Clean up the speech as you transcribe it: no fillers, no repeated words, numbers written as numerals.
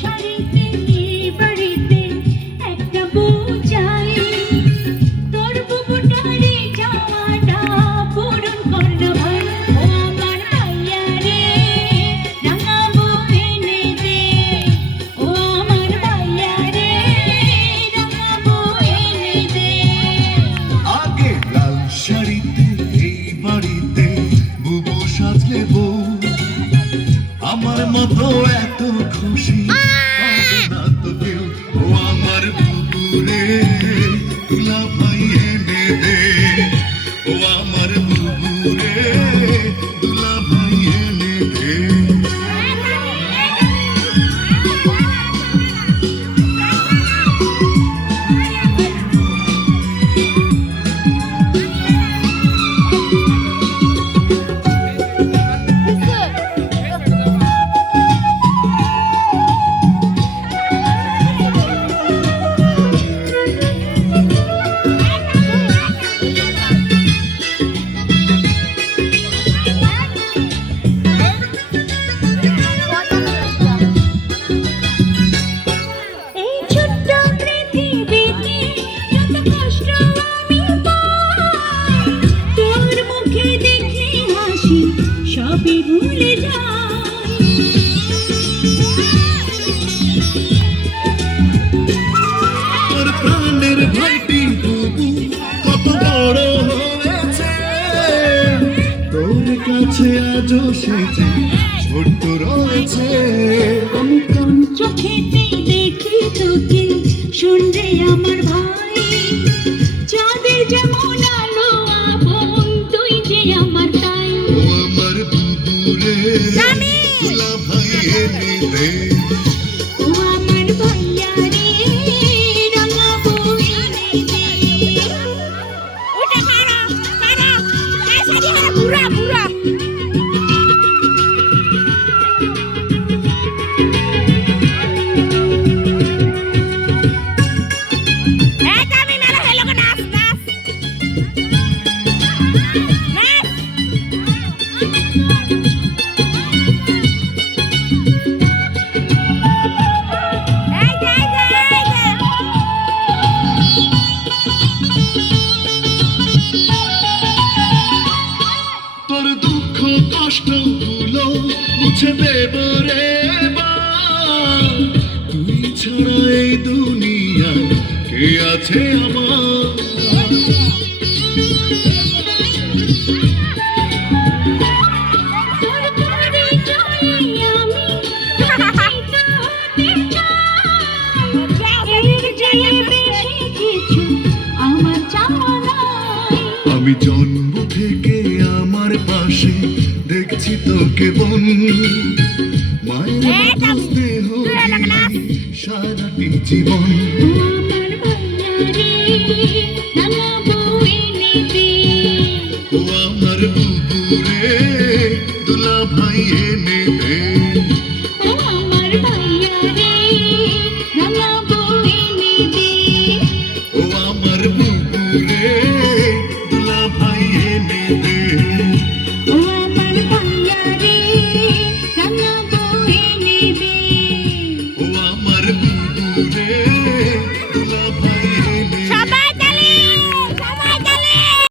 শাড়িতে বাড়িতে একটা বউ চাই, তোর বুবুটারে চাওয়াটা পূরণ কর না ভাই। ও আমার ভাইয়া রে রাঙা বউ এনে দে, ও আমার ভাইয়া রে রাঙা বউ এনে দে। আগে লাল শাড়িতে এই বাড়িতে বুবু সাজলে বউ, আমার মতো এত খুশি হবে না তো কেউ। ও আমার বুবু রে দুলা ভাই এনে দে, ও আমার বুবু রে দুলা ভাই এনে দে। এই ছোট্ট পৃথিবীতে যত কষ্ট আমি পাই, তোর মুখে দেখলে হাসি সবই ভুলে যাই। তোর প্রাণের ভাইটি বুবু কত বড় হয়েছে, তোর কাছে আজও সে যে ছোট্ট রয়েছে। আমি কোন চোখেতে দেখি তোকে, শোন রে আমার ভাই, চাঁদের যেমন আলো আপন তুই যে আমার তাই। ও আমার বুবু রে দুলা ভাই এনে দে, ও আমার ভাইয়া রে রাঙা বউ এনে দে। ওটা মারা মারা ऐसा नहीं है पूरा पूरा। আমি মেলা হলো নাচ নাচ নাচ। এই যে এই যে এই যে তোর দুঃখ কষ্ট গুলো মুছে দেব রে মা, তুই ছাড়া এই দুনিয়ায় কে আছে আমার। তোর পরিচয়ে আমি পরিচিত হতে চাই, এর চেয়ে বেশি কিছু আমার চাওয়া নাই। আমি জন্ম থেকে আমার পাশে দেখছি তোকে বোন, মায়ের মতো স্নেহ দিলি সারাটি জীবন। ও আমার ভাইয়া রে রাঙা বউ এনে দে, ও আমার বুবু রে দুলা ভাই এনে দে।